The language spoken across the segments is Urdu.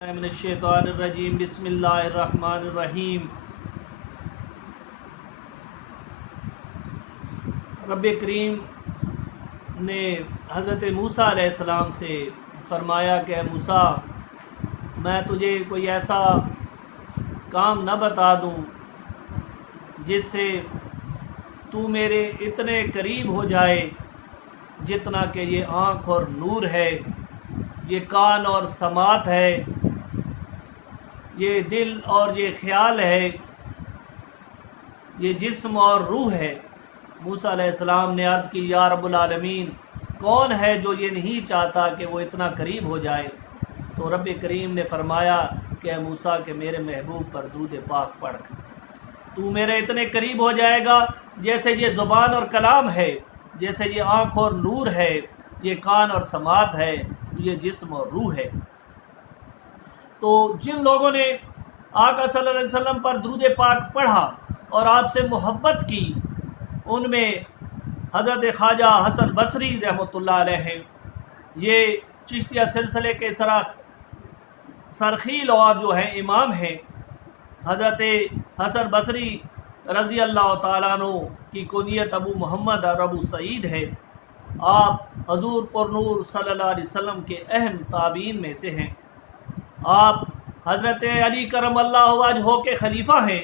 من الشیطان الرجیم بسم اللہ الرحمن الرحیم۔ رب کریم نے حضرت موسیٰ علیہ السلام سے فرمایا کہ اے موسیٰ، میں تجھے کوئی ایسا کام نہ بتا دوں جس سے تو میرے اتنے قریب ہو جائے جتنا کہ یہ آنکھ اور نور ہے، یہ کان اور سماعت ہے، یہ دل اور یہ خیال ہے، یہ جسم اور روح ہے۔ موسیٰ علیہ السلام نے عرض کی، یا رب العالمین، کون ہے جو یہ نہیں چاہتا کہ وہ اتنا قریب ہو جائے؟ تو رب کریم نے فرمایا کہ اے موسیٰ کہ میرے محبوب پر درود پاک پڑھ، تو میرے اتنے قریب ہو جائے گا جیسے یہ زبان اور کلام ہے، جیسے یہ آنکھ اور نور ہے، یہ کان اور سماعت ہے، یہ جسم اور روح ہے۔ تو جن لوگوں نے آقا صلی اللہ علیہ وسلم پر درود پاک پڑھا اور آپ سے محبت کی، ان میں حضرت خواجہ حسن بصری رحمۃ اللہ علیہ ہیں۔ یہ چشتیہ سلسلے کے سرخیل اور جو ہیں امام ہیں۔ حضرت حسن بصری رضی اللہ تعالیٰ عنہ کی کنیت ابو محمد اور ابو سعید ہے۔ آپ حضور پر نور صلی اللہ علیہ وسلم کے اہم تابعین میں سے ہیں۔ آپ حضرت علی کرم اللہ وجہہ کے خلیفہ ہیں،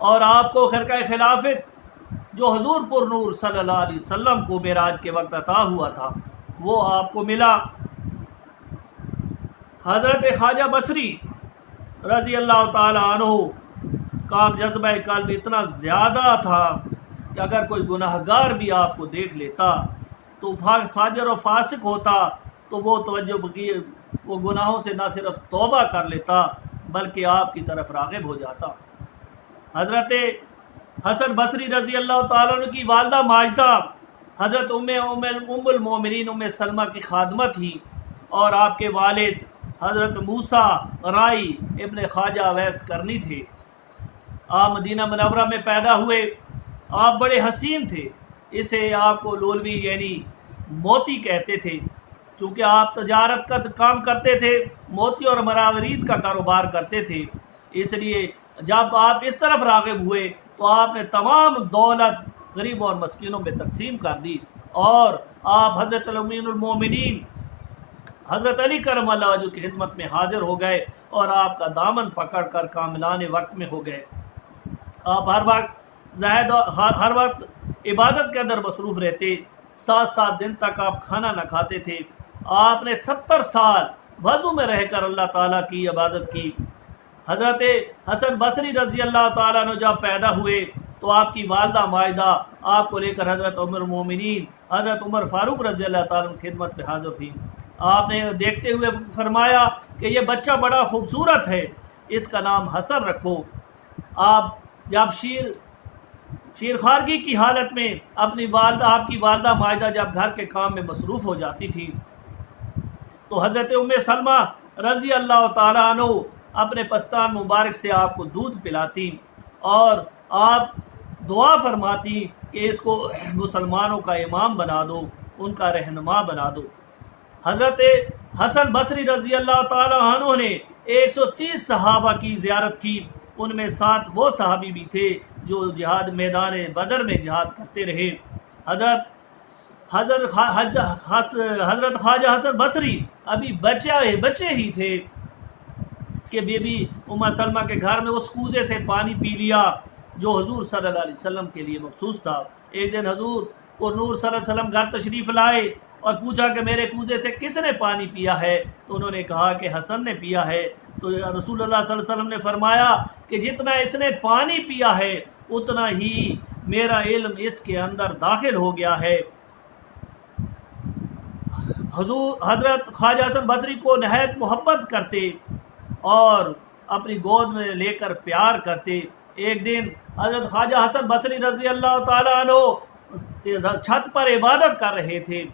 اور آپ کو خرقہ خلافت جو حضور پر نور صلی اللہ علیہ وسلم کو معراج کے وقت عطا ہوا تھا وہ آپ کو ملا۔ حضرت خواجہ بصری رضی اللہ تعالی عنہ کا جذبہ قلب اتنا زیادہ تھا کہ اگر کوئی گناہ گار بھی آپ کو دیکھ لیتا تو فاجر و فاسق ہوتا تو وہ توجہ بغیر وہ گناہوں سے نہ صرف توبہ کر لیتا بلکہ آپ کی طرف راغب ہو جاتا۔ حضرت حسن بصری رضی اللہ تعالیٰ عنہ کی والدہ ماجدہ حضرت ام المومنین ام سلمہ کی خادمہ تھی، اور آپ کے والد حضرت موسیٰ رائی ابن خواجہ اویس کرنی تھے۔ آپ مدینہ منورہ میں پیدا ہوئے۔ آپ بڑے حسین تھے، اسے آپ کو لولوی یعنی موتی کہتے تھے، چونکہ آپ تجارت کا کام کرتے تھے، موتی اور مراورید کا کاروبار کرتے تھے۔ اس لیے جب آپ اس طرف راغب ہوئے تو آپ نے تمام دولت غریبوں اور مسکینوں میں تقسیم کر دی، اور آپ حضرت امین المومنین حضرت علی کرم اللہ وجہہ کی خدمت میں حاضر ہو گئے، اور آپ کا دامن پکڑ کر کاملان وقت میں ہو گئے۔ آپ ہر وقت عبادت کے اندر مصروف رہتے۔ 7 دن تک آپ کھانا نہ کھاتے تھے۔ آپ نے 70 سال وضو میں رہ کر اللہ تعالیٰ کی عبادت کی۔ حضرت حسن بصری رضی اللہ تعالیٰ عنہ جب پیدا ہوئے تو آپ کی والدہ ماجدہ آپ کو لے کر حضرت عمر المومنین حضرت عمر فاروق رضی اللہ تعالیٰ عنہ خدمت میں حاضر تھی۔ آپ نے دیکھتے ہوئے فرمایا کہ یہ بچہ بڑا خوبصورت ہے، اس کا نام حسن رکھو۔ آپ جب شیر خارگی کی حالت میں آپ کی والدہ ماجدہ جب گھر کے کام میں مصروف ہو جاتی تھی تو حضرت ام سلمہ رضی اللہ تعالیٰ عنہ اپنے پستان مبارک سے آپ کو دودھ پلاتی، اور آپ دعا فرماتی کہ اس کو مسلمانوں کا امام بنا دو، ان کا رہنما بنا دو۔ حضرت حسن بصری رضی اللہ تعالیٰ عنہ نے 130 صحابہ کی زیارت کی، ان میں 7 وہ صحابی بھی تھے جو جہاد میدان بدر میں جہاد کرتے رہے۔ حضرت خواجہ حسن بصری ابھی بچے ہی تھے کہ بی بی ام سلمہ کے گھر میں اس کوزے سے پانی پی لیا جو حضور صلی اللہ علیہ وسلم کے لیے مخصوص تھا۔ ایک دن حضور اور نور صلی اللہ علیہ وسلم گھر تشریف لائے اور پوچھا کہ میرے کوزے سے کس نے پانی پیا ہے؟ تو انہوں نے کہا کہ حسن نے پیا ہے۔ تو رسول اللہ صلی اللہ علیہ وسلم نے فرمایا کہ جتنا اس نے پانی پیا ہے اتنا ہی میرا علم اس کے اندر داخل ہو گیا ہے۔ حضرت خواجہ حسن بصری کو نہایت محبت کرتے اور اپنی گود میں لے کر پیار کرتے۔ ایک دن حضرت خواجہ حسن بصری رضی اللہ تعالیٰ عنہ چھت پر عبادت کر رہے تھے۔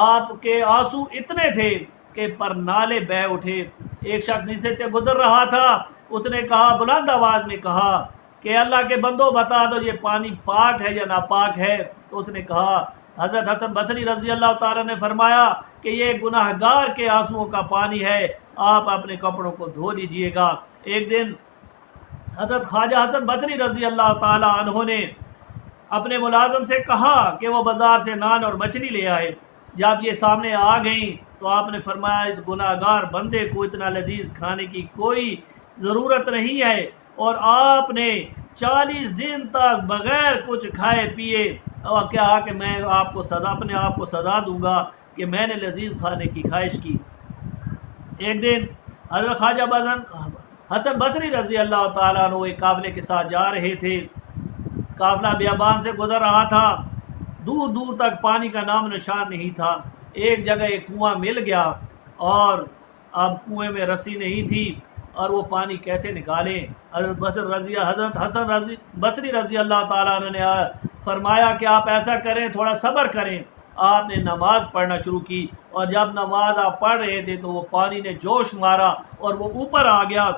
آپ کے آنسو اتنے تھے کہ پر نالے بہہ اٹھے۔ ایک شخص نیچے سے گزر رہا تھا، اس نے کہا، بلند آواز میں کہا کہ اللہ کے بندو بتا دو یہ پانی پاک ہے یا ناپاک ہے؟ تو اس نے کہا، حضرت حسن بصری رضی اللہ تعالیٰ نے فرمایا کہ یہ گناہ گار کے آنسوؤں کا پانی ہے، آپ اپنے کپڑوں کو دھو لیجئے گا۔ ایک دن حضرت خواجہ حسن بصری رضی اللہ تعالی عنہ نے اپنے ملازم سے کہا کہ وہ بازار سے نان اور مچھلی لے آئے۔ جب یہ سامنے آ گئیں تو آپ نے فرمایا اس گناہ گار بندے کو اتنا لذیذ کھانے کی کوئی ضرورت نہیں ہے، اور آپ نے 40 دن تک بغیر کچھ کھائے پیے اور کہا کہ میں آپ کو اپنے آپ کو سزا دوں گا کہ میں نے لذیذ کھانے کی خواہش کی۔ ایک دن حضرت خواجہ حسن بصری رضی اللہ تعالیٰ عنہ ایک قافلے کے ساتھ جا رہے تھے۔ قافلہ بیابان سے گزر رہا تھا، دور دور تک پانی کا نام نشان نہیں تھا۔ ایک جگہ ایک کنواں مل گیا اور اب کنویں میں رسی نہیں تھی اور وہ پانی کیسے نکالیں۔ حضرت حسن بصری رضی اللہ تعالیٰ عنہ نے فرمایا کہ آپ ایسا کریں، تھوڑا صبر کریں۔ آپ نے نماز پڑھنا شروع کی، اور جب نماز آپ پڑھ رہے تھے تو وہ پانی نے جوش مارا اور وہ اوپر آ گیا۔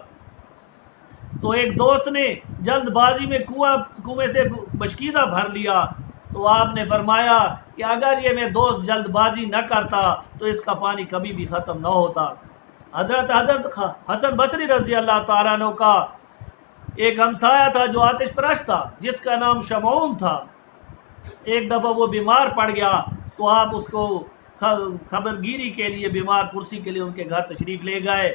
تو ایک دوست نے جلد بازی میں کنویں سے بشکیزہ بھر لیا۔ تو آپ نے فرمایا کہ اگر یہ میں دوست جلد بازی نہ کرتا تو اس کا پانی کبھی بھی ختم نہ ہوتا۔ حضرت حسن بصری رضی اللہ تعالیٰ عنہ کا ایک ہمسایہ تھا جو آتش پرست تھا، جس کا نام شمعون تھا۔ ایک دفعہ وہ بیمار پڑ گیا تو آپ اس کو خبرگیری کے لیے بیمار پرسی کے لیے ان کے گھر تشریف لے گئے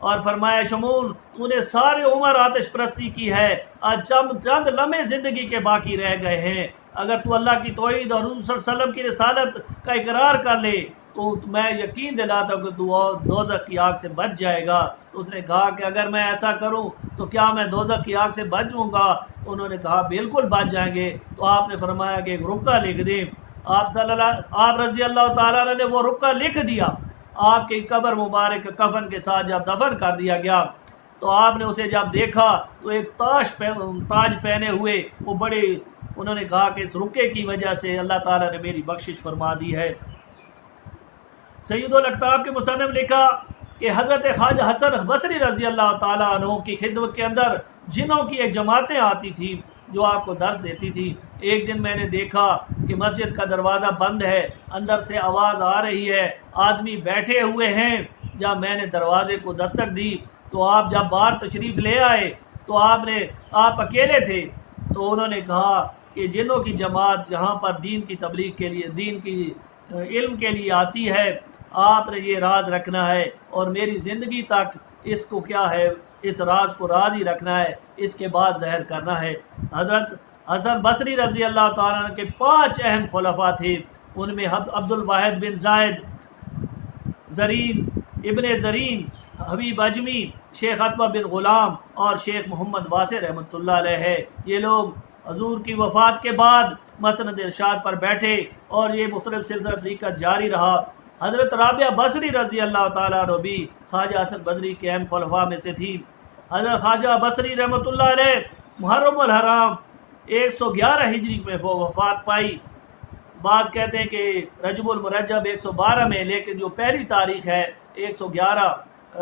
اور فرمایا شمعون تو نے سارے عمر آتش پرستی کی ہے، آج چند لمحے زندگی کے باقی رہ گئے ہیں، اگر تو اللہ کی توحید اور حضور صلی اللہ علیہ وسلم کی رسالت کا اقرار کر لے تو میں یقین دلاتا ہوں کہ تو دوزخ کی آگ سے بچ جائے گا۔ اس نے کہا کہ اگر میں ایسا کروں تو کیا میں دوزخ کی آگ سے بچ جاؤں گا؟ انہوں نے کہا بالکل بچ جائیں گے۔ تو آپ نے فرمایا کہ ایک رکہ لکھ دیں۔ آپ رضی اللہ تعالیٰ عنہ نے وہ رکہ لکھ دیا۔ آپ کی قبر مبارک کفن کے ساتھ جب دفن کر دیا گیا تو آپ نے اسے جب دیکھا تو ایک تاج پہنے ہوئے وہ بڑے، انہوں نے کہا کہ اس رکے کی وجہ سے اللہ تعالیٰ نے میری بخشش فرما دی ہے۔ سید الاقطاب کے مصنف لکھا کہ حضرت خواجہ حسن بصری رضی اللہ تعالیٰ عنہ کی خدمت کے اندر جنوں کی ایک جماعتیں آتی تھی جو آپ کو درس دیتی تھی۔ ایک دن میں نے دیکھا کہ مسجد کا دروازہ بند ہے، اندر سے آواز آ رہی ہے، آدمی بیٹھے ہوئے ہیں۔ جب میں نے دروازے کو دستک دی تو آپ جب باہر تشریف لے آئے تو آپ اکیلے تھے۔ تو انہوں نے کہا کہ جنوں کی جماعت جہاں پر دین کی تبلیغ کے لیے، دین کی علم کے لیے آتی ہے، آپ نے یہ راز رکھنا ہے اور میری زندگی تک اس کو کیا ہے، اس راز کو راز ہی رکھنا ہے، اس کے بعد ظاہر کرنا ہے۔ حضرت حسن بصری رضی اللہ تعالیٰ عنہ کے 5 اہم خلفاء تھے، ان میں عبد الواحد بن زائد، زرین ابن زرین، حبیب اجمی، شیخ عطبہ بن غلام اور شیخ محمد واسع رحمۃ اللہ علیہ ہے۔ یہ لوگ حضور کی وفات کے بعد مسند ارشاد پر بیٹھے اور یہ مختلف سلسلہ طریقہ جاری رہا۔ حضرت رابعہ بصری رضی اللہ تعالیٰ عنہ بھی خواجہ حسن بصری کے اہم خلفاء میں سے تھی۔ حضرت خواجہ بصری رحمۃ اللہ علیہ محرم الحرام 111 ہجری میں وفات پائی۔ بعض کہتے ہیں کہ رجب المرجب 112 میں، لیکن جو پہلی تاریخ ہے 111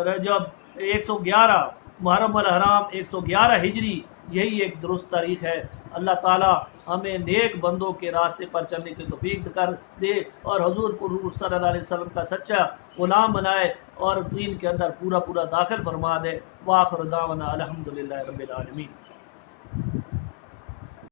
رجب 111 محرم الحرام 111 ہجری، یہی ایک درست تاریخ ہے۔ اللہ تعالی ہمیں نیک بندوں کے راستے پر چلنے کی توفیق کر دے اور حضور صلی اللہ علیہ وسلم کا سچا غلام بنائے اور دین کے اندر پورا داخل فرما دے۔ وآخر دعوانا الحمدللہ رب العالمین۔